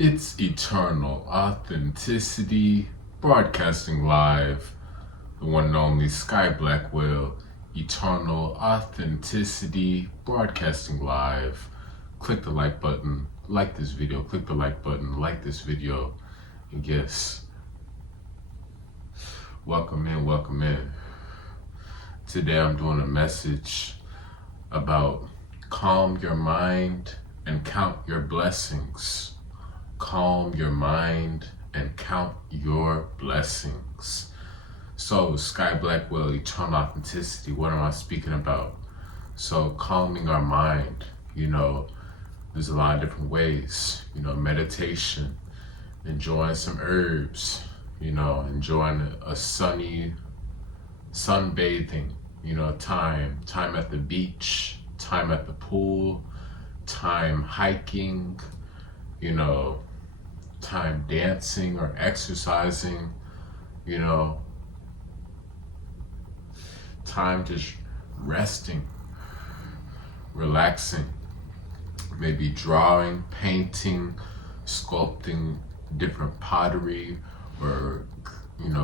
It's eternal authenticity, broadcasting live, the one and only Blackwell. Eternal authenticity, broadcasting live. Click the like button, like this video, click the like button, like this video, and yes, welcome in, welcome in. Today I'm doing a message about calm your mind and count your blessings. Calm your mind and count your blessings. So, Blackwell, eternal authenticity, what am I speaking about? So, calming our mind, there's a lot of different ways, meditation, enjoying some herbs, enjoying a sunny sunbathing, time at the beach, time at the pool, time hiking, time dancing or exercising, time just resting, relaxing, maybe drawing, painting, sculpting different pottery, or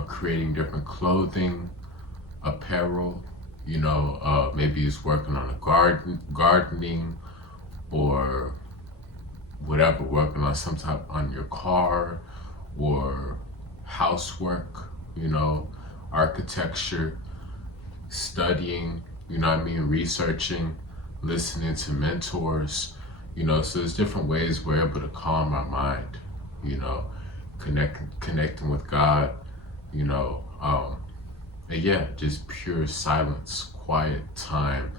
creating different clothing, apparel, maybe it's working on a gardening, or whatever, working on some type on your car, or housework, architecture, studying, researching, listening to mentors, so there's different ways we're able to calm our mind, connecting with God, and yeah, just pure silence, quiet time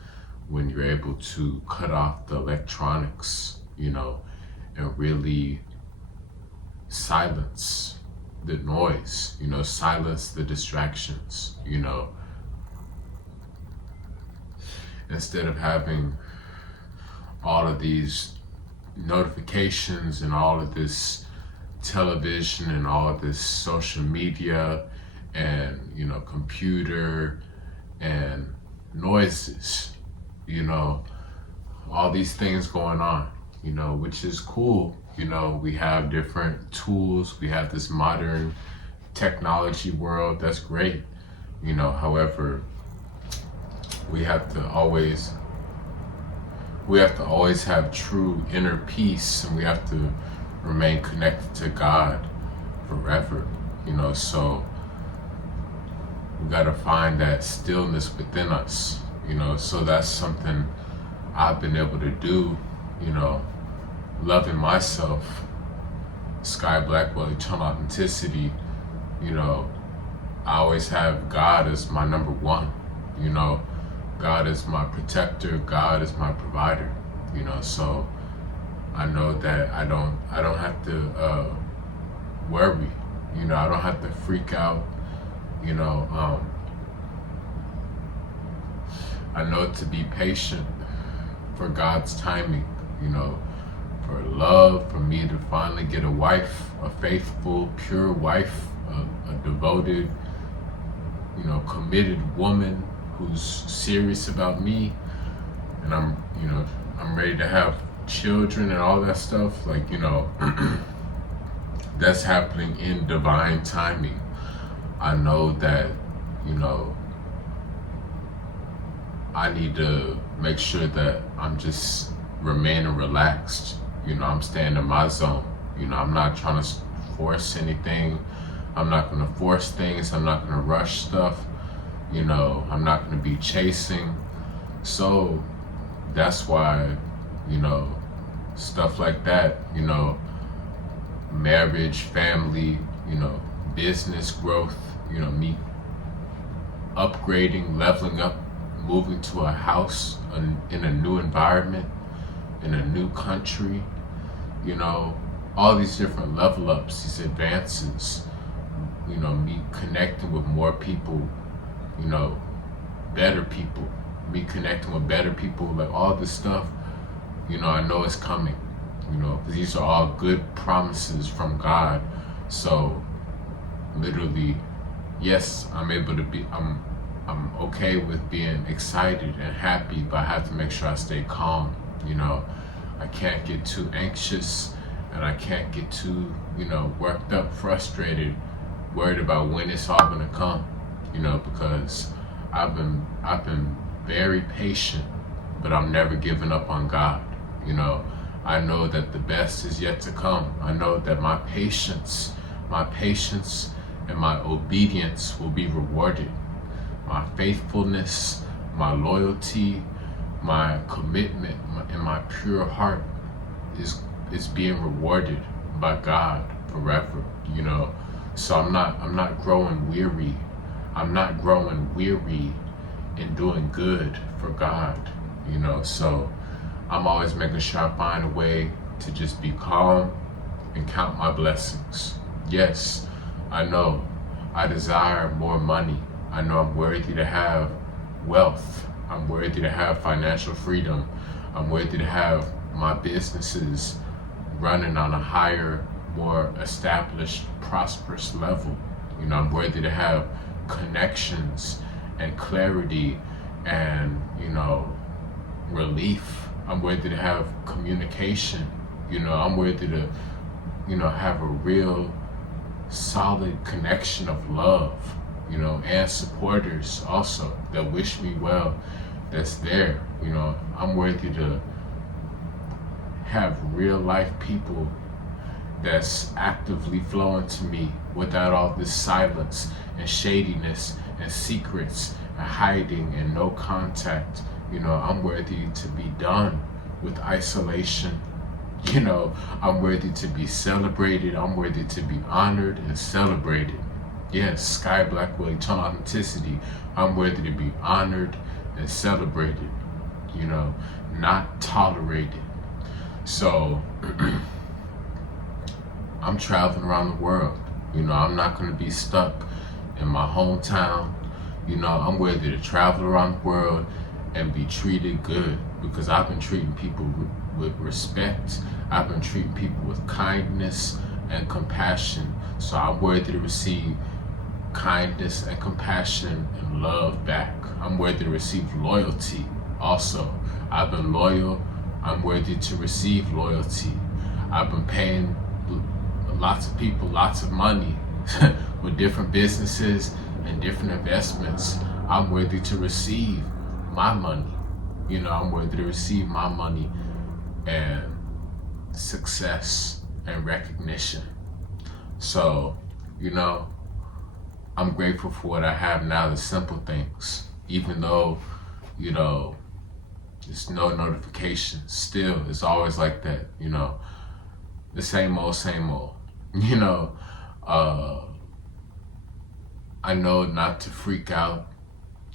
when you're able to cut off the electronics, and really silence the noise, silence the distractions, instead of having all of these notifications and all of this television and all of this social media and, computer and noises, all these things going on, which is cool. We have different tools. We have this modern technology world. That's great. However, we have to always have true inner peace, and we have to remain connected to God forever, so we got to find that stillness within us, so that's something I've been able to do, loving myself, Blackwell, eternal authenticity, I always have God as my number one, God is my protector, God is my provider, so I know that I don't have to worry, I don't have to freak out, I know to be patient for God's timing, for love, for me to finally get a wife, a faithful, pure wife, a devoted, committed woman who's serious about me, and I'm ready to have children and all that stuff, that's happening in divine timing. I know that, I need to make sure that I'm just remaining relaxed, I'm staying in my zone, I'm not trying to force anything, I'm not going to force things, I'm not going to rush stuff, I'm not going to be chasing. So that's why, stuff like that, marriage, family, business growth, me upgrading, leveling up, moving to a house in a new environment, in a new country, all these different level ups, these advances, me connecting with more people, better people, me connecting with better people, like all this stuff, I know it's coming, because these are all good promises from God. So literally, yes, I'm okay with being excited and happy, but I have to make sure I stay calm, I can't get too anxious, and I can't get too, worked up, frustrated, worried about when it's all gonna come, because I've been very patient, but I'm never giving up on God. You know, I know that the best is yet to come. I know that my patience and my obedience will be rewarded. My faithfulness, my loyalty, my commitment, and my pure heart is being rewarded by God forever. So I'm not growing weary. I'm not growing weary in doing good for God. So I'm always making sure I find a way to just be calm and count my blessings. Yes, I know I desire more money. I know I'm worthy to have wealth. I'm worthy to have financial freedom. I'm worthy to have my businesses running on a higher, more established, prosperous level. I'm worthy to have connections and clarity and, relief. I'm worthy to have communication. I'm worthy to, have a real solid connection of love, and supporters also that wish me well, that's there. I'm worthy to have real life people that's actively flowing to me without all this silence and shadiness and secrets and hiding and no contact. I'm worthy to be done with isolation. I'm worthy to be celebrated. I'm worthy to be honored and celebrated. Yes, Sky Blackwell, eternal authenticity. I'm worthy to be honored and celebrated, not tolerated. So I'm traveling around the world. I'm not going to be stuck in my hometown. I'm worthy to travel around the world and be treated good, because I've been treating people with respect. I've been treating people with kindness and compassion. So I'm worthy to receive kindness and compassion and love back. I'm worthy to receive loyalty also. I've been loyal. I'm worthy to receive loyalty. I've been paying lots of people lots of money with different businesses and different investments. I'm worthy to receive my money. I'm worthy to receive my money and success and recognition. So, I'm grateful for what I have now, the simple things. Even though, there's no notifications, still, it's always like that, the same old, same old. I know not to freak out.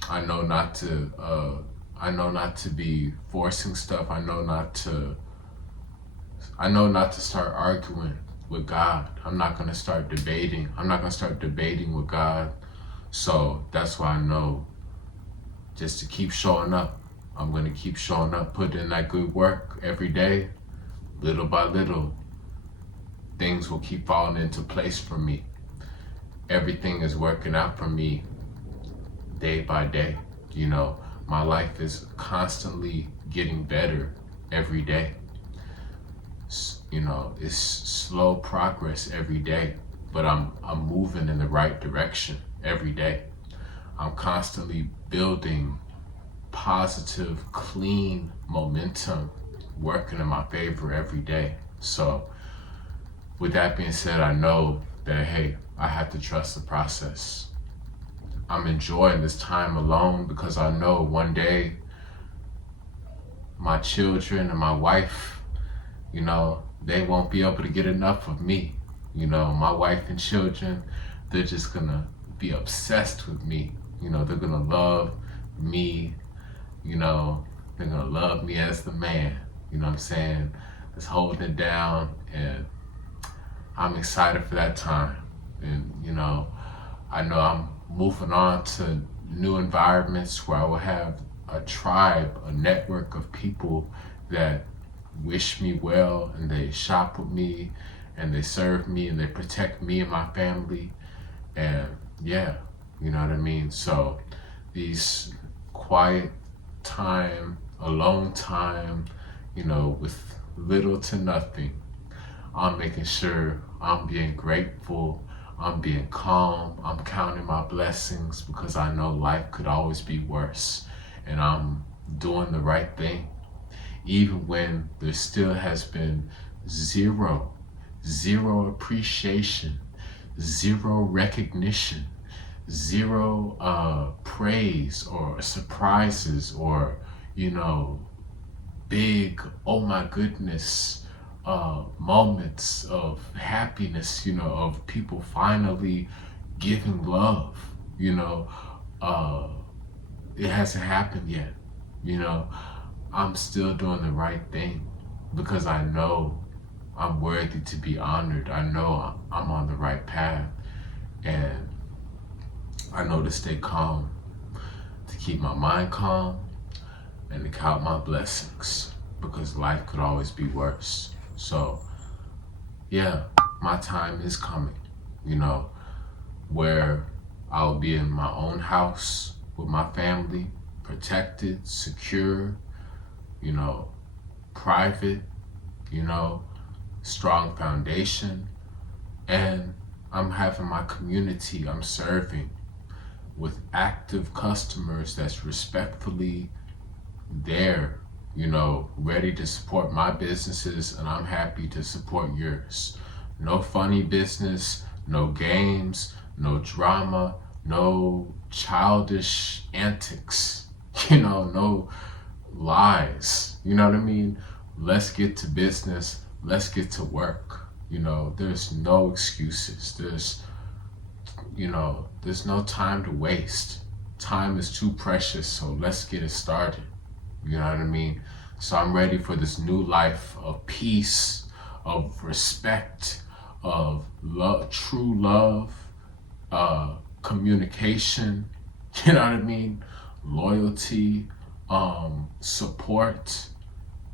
I know not to be forcing stuff. I know not to start arguing with God. I'm not going to start debating. I'm not going to start debating with God. So that's why I know just to keep showing up. I'm going to keep showing up, put in that good work every day, little by little. Things will keep falling into place for me. Everything is working out for me day by day. My life is constantly getting better every day. It's slow progress every day, but I'm moving in the right direction every day. I'm constantly building positive, clean momentum, working in my favor every day. So with that being said, I know that, hey, I have to trust the process. I'm enjoying this time alone because I know one day my children and my wife, they won't be able to get enough of me. My wife and children, they're just gonna be obsessed with me. They're gonna love me, they're gonna love me as the man, what I'm saying? That's holding it down, and I'm excited for that time. And, I know I'm moving on to new environments where I will have a tribe, a network of people that wish me well, and they shop with me, and they serve me, and they protect me and my family. And yeah, you know what I mean? So these quiet time, alone time, with little to nothing, I'm making sure I'm being grateful, I'm being calm, I'm counting my blessings because I know life could always be worse. And I'm doing the right thing, even when there still has been zero appreciation, zero recognition, zero praise or surprises or, big, oh my goodness, moments of happiness, of people finally giving love, uh, it hasn't happened yet, you know. I'm still doing the right thing because I know I'm worthy to be honored. I know I'm on the right path, and I know to stay calm, to keep my mind calm, and to count my blessings because life could always be worse. So, yeah, my time is coming, you know, where I'll be in my own house with my family, protected, secure, you know, private, you know, strong foundation. And I'm having my community I'm serving with active customers that's respectfully there, ready to support my businesses, and I'm happy to support yours. No funny business, no games, no drama, no childish antics, no lies. You know what I mean? Let's get to business. Let's get to work. There's no excuses. There's no time to waste. Time is too precious, so let's get it started. You know what I mean? So I'm ready for this new life of peace, of respect, of love, true love, communication, you know what I mean? Loyalty, support,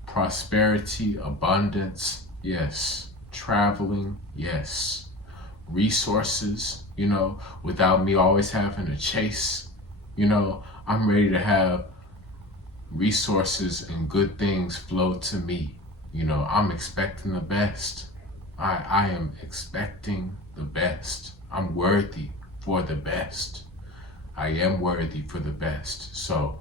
prosperity, abundance, yes. Traveling, yes. Resources, without me always having to chase, I'm ready to have resources and good things flow to me. I'm expecting the best. I am expecting the best. I'm worthy for the best. I am worthy for the best. So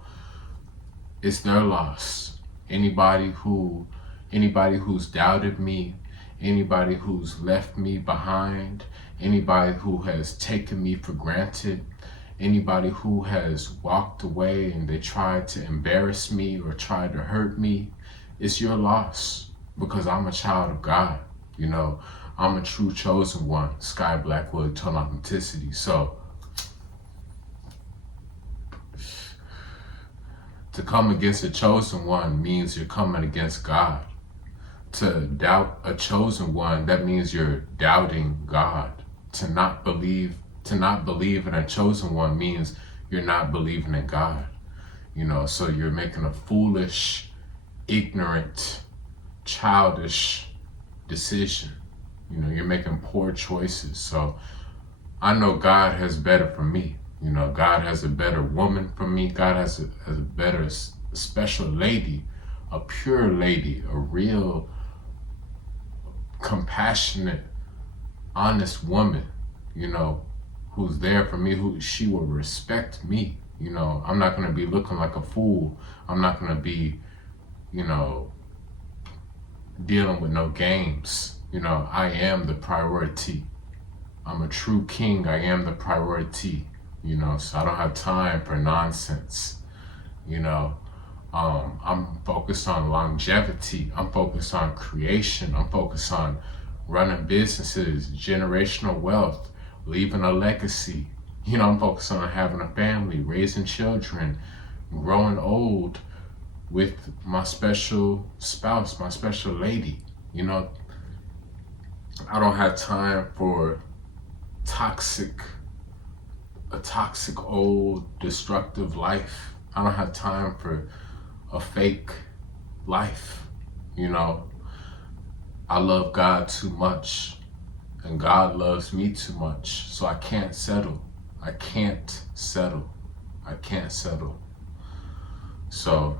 it's their loss. Anybody who's doubted me, anybody who's left me behind, anybody who has taken me for granted, anybody who has walked away and they tried to embarrass me or tried to hurt me, it's your loss because I'm a child of God. I'm a true chosen one, Sky Blackwell, eternal authenticity. So to come against a chosen one means you're coming against God. To doubt a chosen one, that means you're doubting God. To not believe in a chosen one means you're not believing in God. So you're making a foolish, ignorant, childish decision. You're making poor choices. So I know God has better for me. God has a better woman for me. God has a better special lady, a pure lady, a real compassionate, honest woman, who's there for me, she will respect me. I'm not going to be looking like a fool. I'm not going to be, dealing with no games. I am the priority. I'm a true king. I am the priority, so I don't have time for nonsense. I'm focused on longevity. I'm focused on creation. I'm focused on running businesses, generational wealth, leaving a legacy. I'm focused on having a family, raising children, growing old with my special spouse, my special lady. I don't have time for a toxic old destructive life. I don't have time for a fake life. I love God too much and God loves me too much. So I can't settle. I can't settle. So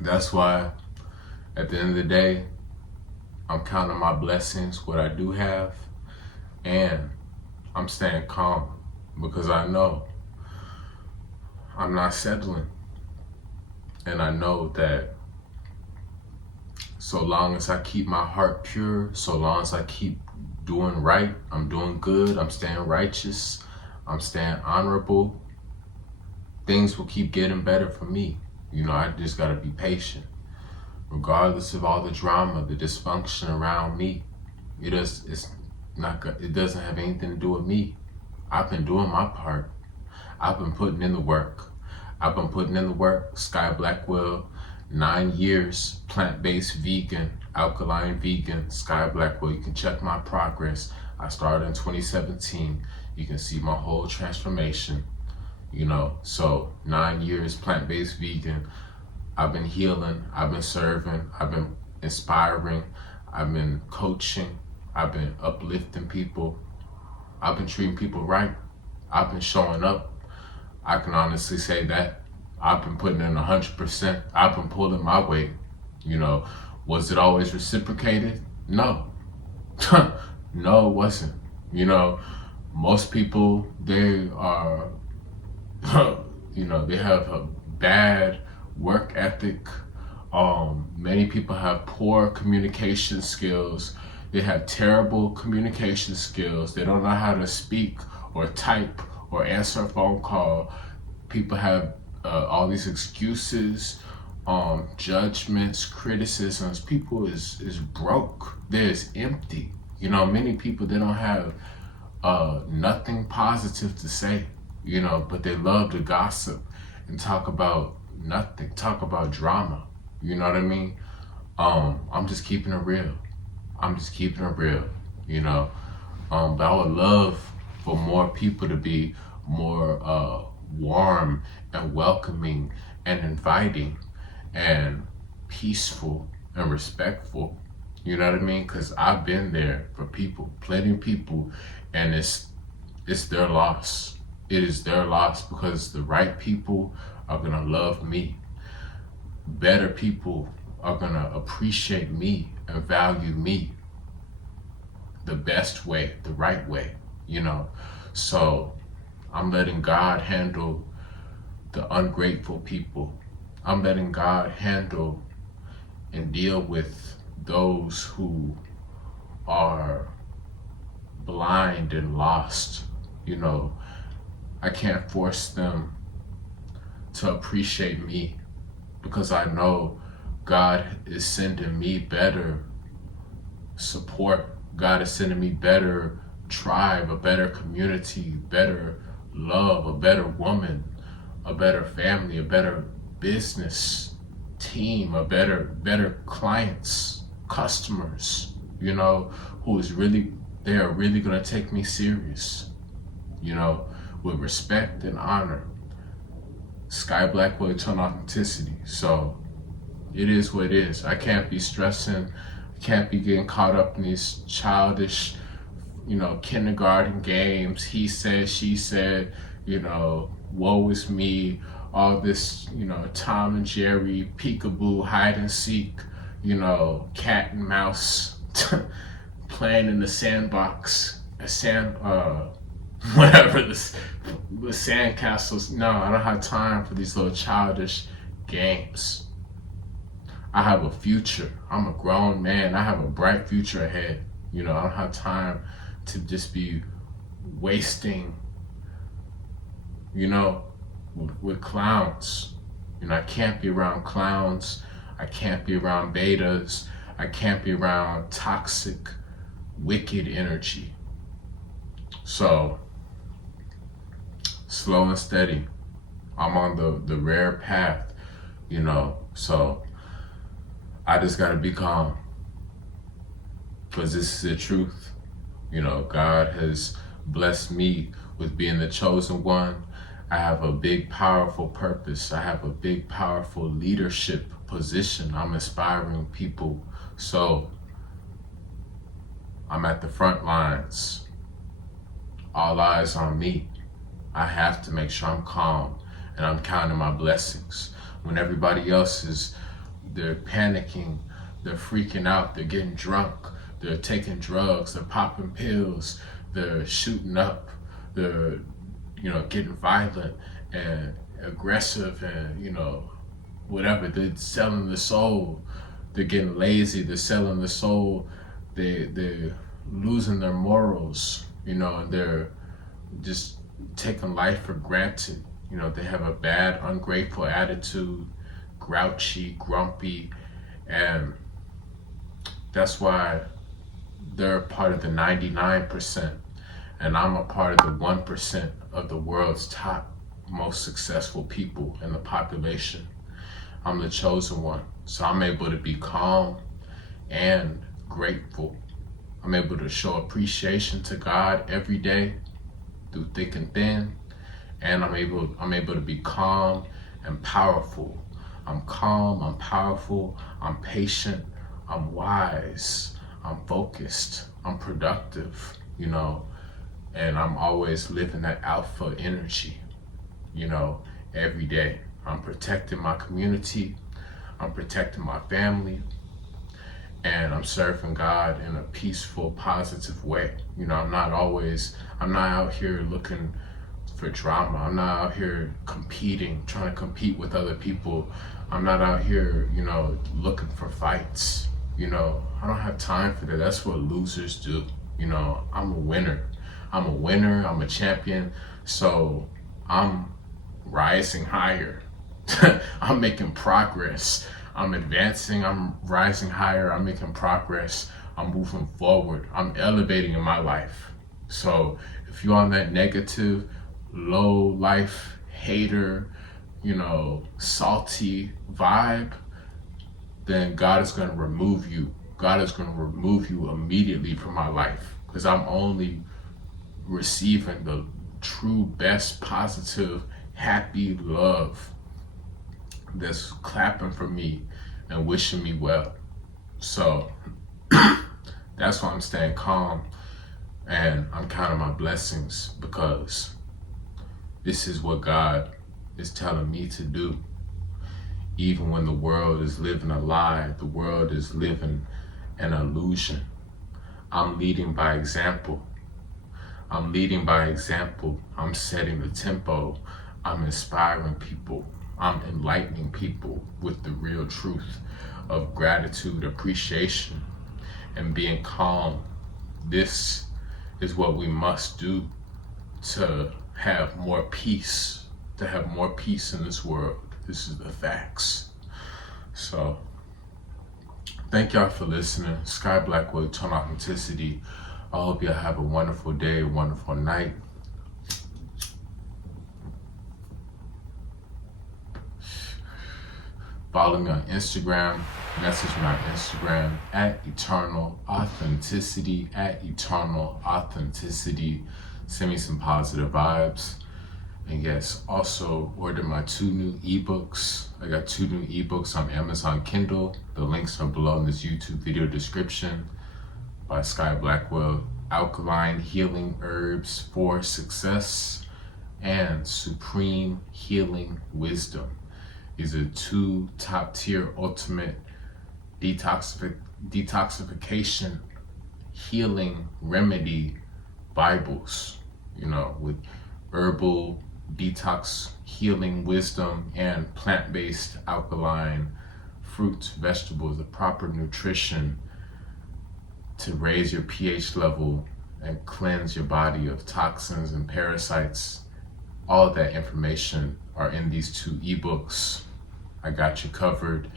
that's why at the end of the day, I'm counting my blessings, what I do have, and I'm staying calm because I know I'm not settling. And I know that so long as I keep my heart pure, so long as I keep doing right, I'm doing good, I'm staying righteous, I'm staying honorable, things will keep getting better for me. I just gotta be patient. Regardless of all the drama, the dysfunction around me, it doesn't have anything to do with me. I've been doing my part. I've been putting in the work. Sky Blackwell, 9 years, plant-based vegan, alkaline vegan, Sky Blackwell. You can check my progress. I started in 2017. You can see my whole transformation. So 9 years, plant-based vegan. I've been healing, I've been serving, I've been inspiring, I've been coaching, I've been uplifting people, I've been treating people right, I've been showing up. I can honestly say that. I've been putting in 100%. I've been pulling my weight. Was it always reciprocated? No. No, it wasn't. Most people, they are, they have a bad work ethic. Many people have poor communication skills. They have terrible communication skills. They don't know how to speak or type or answer a phone call. People have all these excuses, judgments, criticisms. People is broke. They're empty. Many people, they don't have nothing positive to say, but they love to gossip and talk about nothing, talk about drama. You know what I mean? I'm just keeping it real. But I would love for more people to be more warm and welcoming and inviting and peaceful and respectful. You know what I mean? Because I've been there for people, plenty of people, and it's their loss. It is their loss because the right people are gonna love me. Better people are gonna appreciate me and value me the best way, the right way, So I'm letting God handle the ungrateful people. I'm letting God handle and deal with those who are blind and lost. I can't force them to appreciate me because I know God is sending me better support. God is sending me better tribe, a better community, better love, a better woman, a better family, a better business team, a better clients, customers, they are really gonna take me serious, with respect and honor. Sky Blackwell, eternal authenticity. So it is what it is. I can't be stressing. I can't be getting caught up in these childish, kindergarten games. He said, she said, woe is me. All this, Tom and Jerry, peekaboo, hide and seek, cat and mouse, playing in the sandbox, whatever the sandcastles. No, I don't have time for these little childish games. I have a future. I'm a grown man. I have a bright future ahead. I don't have time to just be wasting, with clowns. I can't be around clowns. I can't be around betas. I can't be around toxic, wicked energy. So, slow and steady. I'm on the rare path, so I just gotta be calm. Because this is the truth. God has blessed me with being the chosen one. I have a big, powerful purpose. I have a big, powerful leadership position. I'm inspiring people. So I'm at the front lines. All eyes on me. I have to make sure I'm calm and I'm counting my blessings. When everybody else they're panicking, They're freaking out, they're getting drunk, they're taking drugs, they're popping pills, they're shooting up, they're, getting violent and aggressive and, whatever. They're selling the soul. They're getting lazy, they're selling the soul, they're losing their morals, and they're just taking life for granted. They have a bad, ungrateful attitude, grouchy, grumpy, and that's why they're part of the 99%, and I'm a part of the 1% of the world's top most successful people in the population. I'm the chosen one, so I'm able to be calm and grateful. I'm able to show appreciation to God every day through thick and thin, and I'm able to be calm and powerful. I'm calm, I'm powerful, I'm patient, I'm wise, I'm focused, I'm productive, and I'm always living that alpha energy, every day. I'm protecting my community, I'm protecting my family, and I'm serving God in a peaceful, positive way. I'm not out here looking for drama. I'm not out here trying to compete with other people. I'm not out here, looking for fights. I don't have time for that. That's what losers do. I'm a winner. I'm a champion. So I'm rising higher. I'm making progress. I'm advancing. I'm rising higher. I'm making progress. I'm moving forward. I'm elevating in my life. So if you're on that negative, low life, hater, salty vibe, then God is going to remove you. God is going to remove you immediately from my life, because I'm only receiving the true, best, positive, happy love that's clapping for me and wishing me well. So that's why I'm staying calm and I'm counting my blessings, because this is what God is telling me to do. Even when the world is living a lie, the world is living an illusion, I'm leading by example. I'm leading by example. I'm setting the tempo. I'm inspiring people. I'm enlightening people with the real truth of gratitude, appreciation, and being calm. This is what we must do to have more peace, in this world. This is the facts. So, thank y'all for listening. Sky Blackwell, Eternal Authenticity. I hope y'all have a wonderful day, a wonderful night. Follow me on Instagram. Message me on Instagram at Eternal Authenticity, Send me some positive vibes. And yes, also order my 2 new ebooks. I got 2 new ebooks on Amazon Kindle. The links are below in this YouTube video description. By Sky Blackwell, Alkaline Healing Herbs for Success and Supreme Healing Wisdom. These are 2 top-tier ultimate detoxification healing remedy Bibles, with herbal detox healing wisdom and plant-based alkaline fruits, vegetables, the proper nutrition to raise your pH level and cleanse your body of toxins and parasites. All of that information are in these 2 ebooks. I got you covered.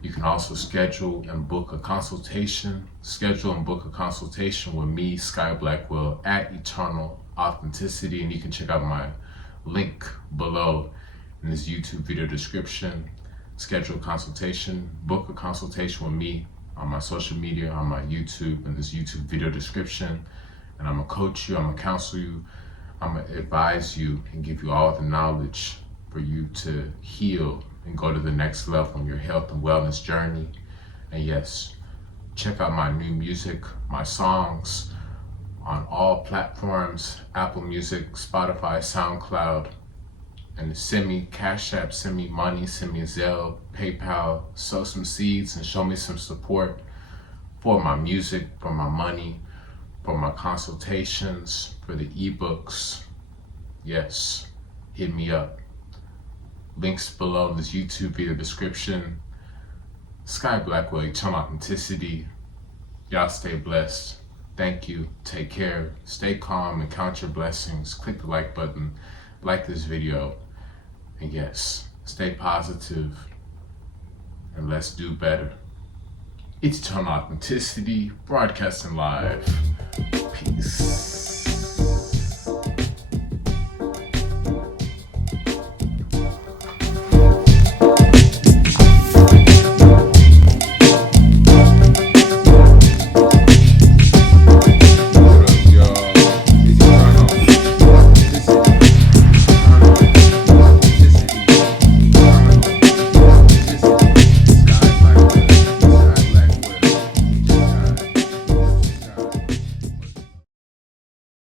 You can also schedule and book a consultation with me, Sky Blackwell, at Eternal Authenticity, and you can check out my link below in this YouTube video description. Schedule a consultation, book a consultation with me on my social media, on my YouTube, in this YouTube video description, and I'm gonna coach you, I'm gonna counsel you, I'm gonna advise you and give you all the knowledge for you to heal and go to the next level in your health and wellness journey. And yes, check out my new music, my songs on all platforms, Apple Music, Spotify, SoundCloud, And send me Cash App, send me money, send me Zelle, PayPal, sow some seeds and show me some support for my music, for my money, for my consultations, for the ebooks. Yes, hit me up. Links below in this YouTube video description. Sky Blackwell, Eternal Authenticity. Y'all stay blessed. Thank you. Take care. Stay calm and count your blessings. Click the like button. Like this video. And yes, stay positive. And let's do better. It's Eternal Authenticity, broadcasting live